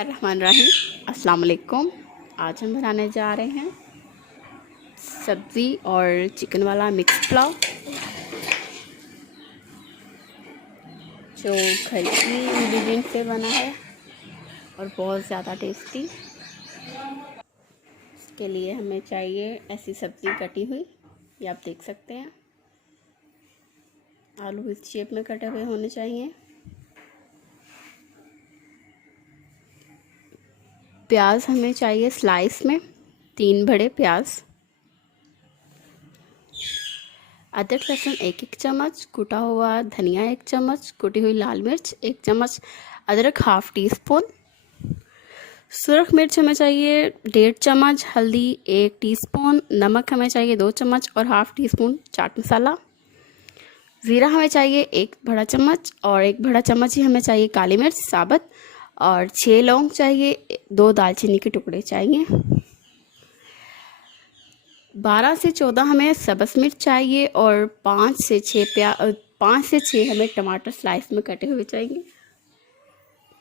बिस्मिल्लाहिर्रहमानिर्रहीम। अस्सलाम वालेकुम। आज हम बनाने जा रहे हैं सब्ज़ी और चिकन वाला मिक्स पुलाव, जो घर की इंग्रेडिएंट से बना है और बहुत ज़्यादा टेस्टी। इसके लिए हमें चाहिए ऐसी सब्ज़ी कटी हुई, ये आप देख सकते हैं। आलू इस शेप में कटे हुए होने चाहिए। प्याज हमें चाहिए स्लाइस में, 3 बड़े प्याज। अदरक लहसुन 1-1 चम्मच, कुटा हुआ धनिया 1 चम्मच, कुटी हुई लाल मिर्च 1 चम्मच, अदरक हाफ़ टी स्पून, सुरख मिर्च हमें चाहिए 1.5 चम्मच, हल्दी 1 टीस्पून, नमक हमें चाहिए 2 चम्मच और half tea spoon chaat masala. ज़ीरा हमें चाहिए 1 बड़ा चम्मच और 1 बड़ा चम्मच ही हमें चाहिए काली मिर्च साबुत, और 6 लौंग चाहिए, 2 दालचीनी के टुकड़े चाहिए, 12 से 14 हमें सब्ज़ मिर्च चाहिए और 5 से 6 हमें टमाटर स्लाइस में कटे हुए चाहिए।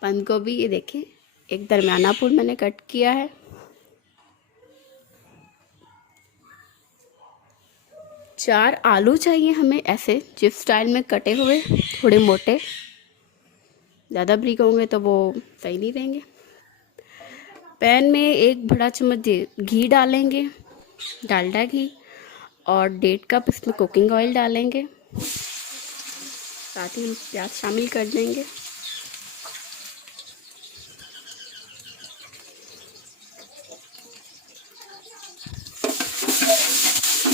बंद गोभी ये देखिए एक दरमियाना फूल मैंने कट किया है। 4 आलू चाहिए हमें ऐसे चिप्स स्टाइल में कटे हुए, थोड़े मोटे, ज़्यादा बारीक होंगे तो वो सही नहीं रहेंगे। पैन में 1 बड़ा चम्मच घी डालेंगे, डालडा घी, और 1.5 कप इसमें कुकिंग ऑयल डालेंगे। साथ ही हम प्याज शामिल कर देंगे।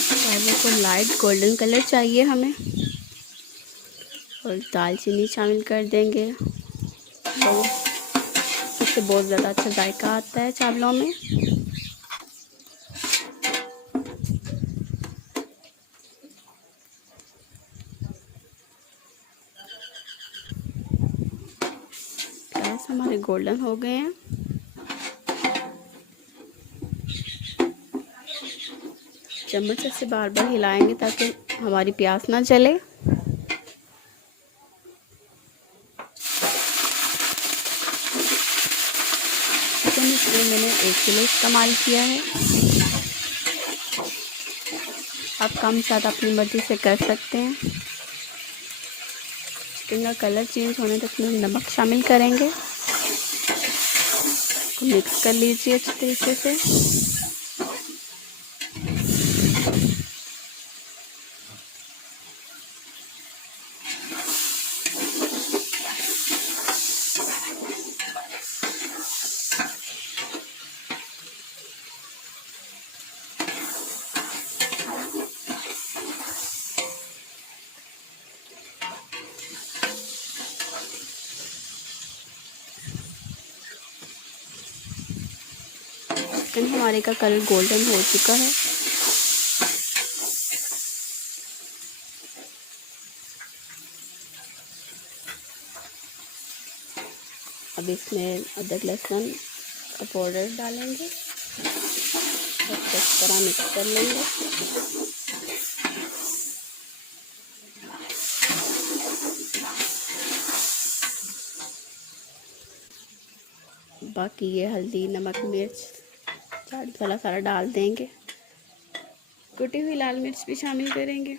प्याज़ों को लाइट गोल्डन कलर चाहिए हमें, और दालचीनी शामिल कर देंगे, तो इससे बहुत ज़्यादा अच्छा जायका आता है चावलों में। प्याज हमारे गोल्डन हो गए हैं। चम्मच से बार बार हिलाएंगे ताकि हमारी प्याज ना जले। चिकन इसमें मैंने 1 किलो इस्तेमाल किया है। आप कम ज़्यादा अपनी मर्ज़ी से कर सकते हैं। चिकन का कलर चेंज होने तक में नमक शामिल करेंगे, मिक्स कर लीजिए अच्छे तरीके से। चिकन हमारे का कलर गोल्डन हो चुका है। अब इसमें अदरक लहसुन का पाउडर डालेंगे और इस तरह मिक्स कर लेंगे। बाकी ये हल्दी नमक मिर्च चाट मसाला सारा डाल देंगे, कुटी हुई लाल मिर्च भी शामिल करेंगे,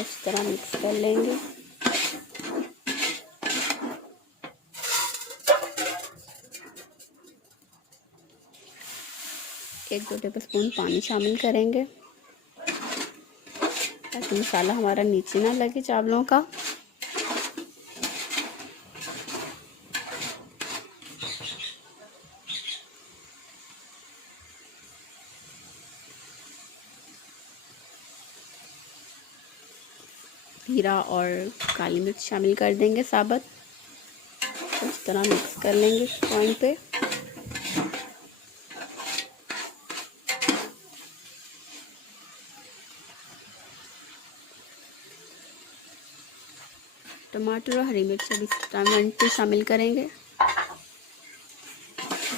इस तरह मिक्स कर लेंगे। एक 2 टेबल स्पून पानी शामिल करेंगे ताकि मसाला हमारा नीचे ना लगे चावलों का। जीरा और काली मिर्च शामिल कर देंगे साबुत, इस तरह मिक्स कर लेंगे इस पॉइंट पे। टमाटर और हरी मिर्च अब इस पॉइंट पे शामिल करेंगे,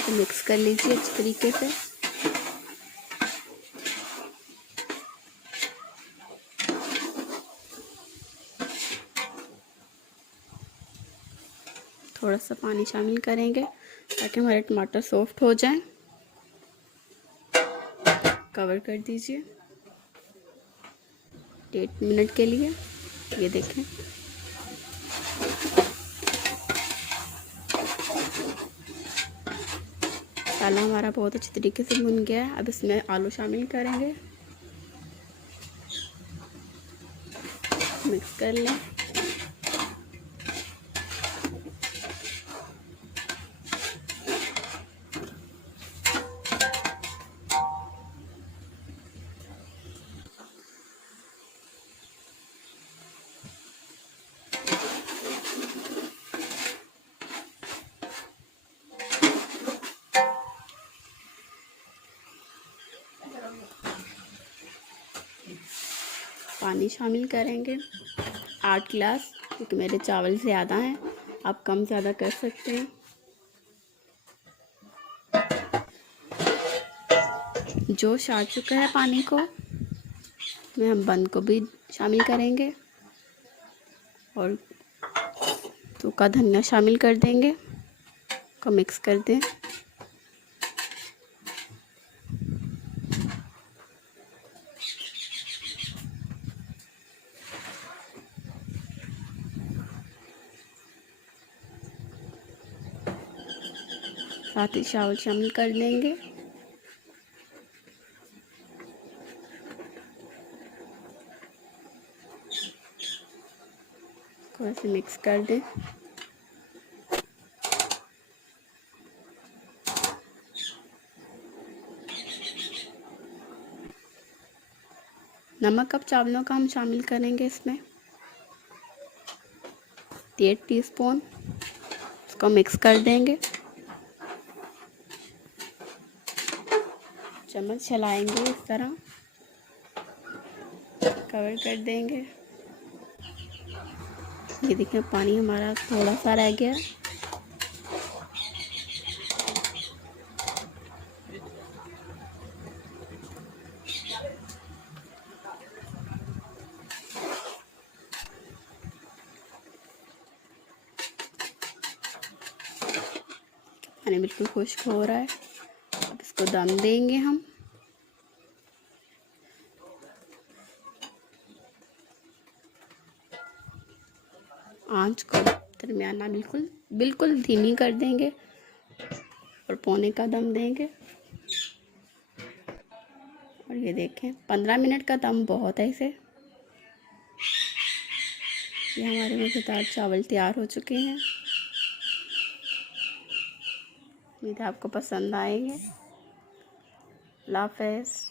तो मिक्स कर लीजिए अच्छी तरीके से। थोड़ा सा पानी शामिल करेंगे ताकि हमारे टमाटर सॉफ्ट हो जाएं। कवर कर दीजिए 8 मिनट के लिए। ये देखें मसाला हमारा बहुत अच्छी तरीके से भुन गया है। अब इसमें आलू शामिल करेंगे, मिक्स कर लें। पानी शामिल करेंगे 8 गिलास, क्योंकि मेरे चावल ज़्यादा हैं, आप कम ज़्यादा कर सकते हैं। जोश आ चुका है पानी को, में हम बंद को भी शामिल करेंगे और सूखा धनिया शामिल कर देंगे, को मिक्स कर दें। साथ ही चावल शामिल कर देंगे। थोड़ा सा मिक्स कर दें। नमक अब चावलों का हम शामिल करेंगे इसमें 1 टीस्पून, इसको मिक्स कर देंगे। चम्मच चलाएंगे इस तरह, कवर कर देंगे। ये देखिए पानी हमारा थोड़ा सा रह गया। पानी बिल्कुल खुश्क हो रहा है। अब इसको दम देंगे हम। आंच को दरमियाना बिल्कुल धीमी कर देंगे और पौने का दम देंगे। और ये देखें 15 मिनट का दम बहुत है इसे। ये हमारे मज़ेदार चावल तैयार हो चुके हैं। उम्मीद है आपको पसंद आएंगे। अल्लाह हाफ़िज़।